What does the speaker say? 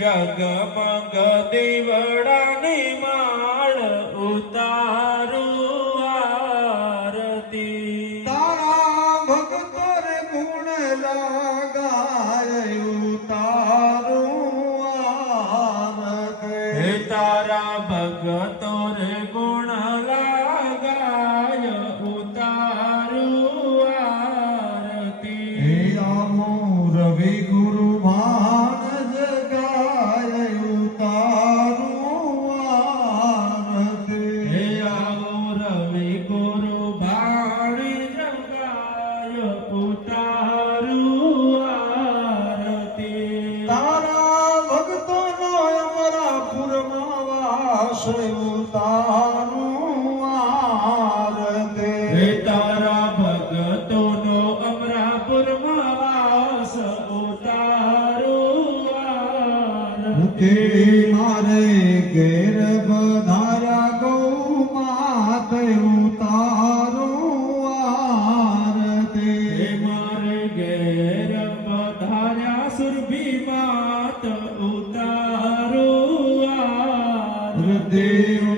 જગમગ દીવડાની માળ ઉતારું આરતી. તારા ભક્તો રે ગુણ લગાય ઉતારું આરતી તારા ભગતો રે ગુરુ ભગતો નો અમરાપુર આરતે. તે મારે ઘેર બધાયા ગૌ માતે ઉતારો આરતે. મારે ઘેર બધાયા સુરભી માત ઉતારો આરતે.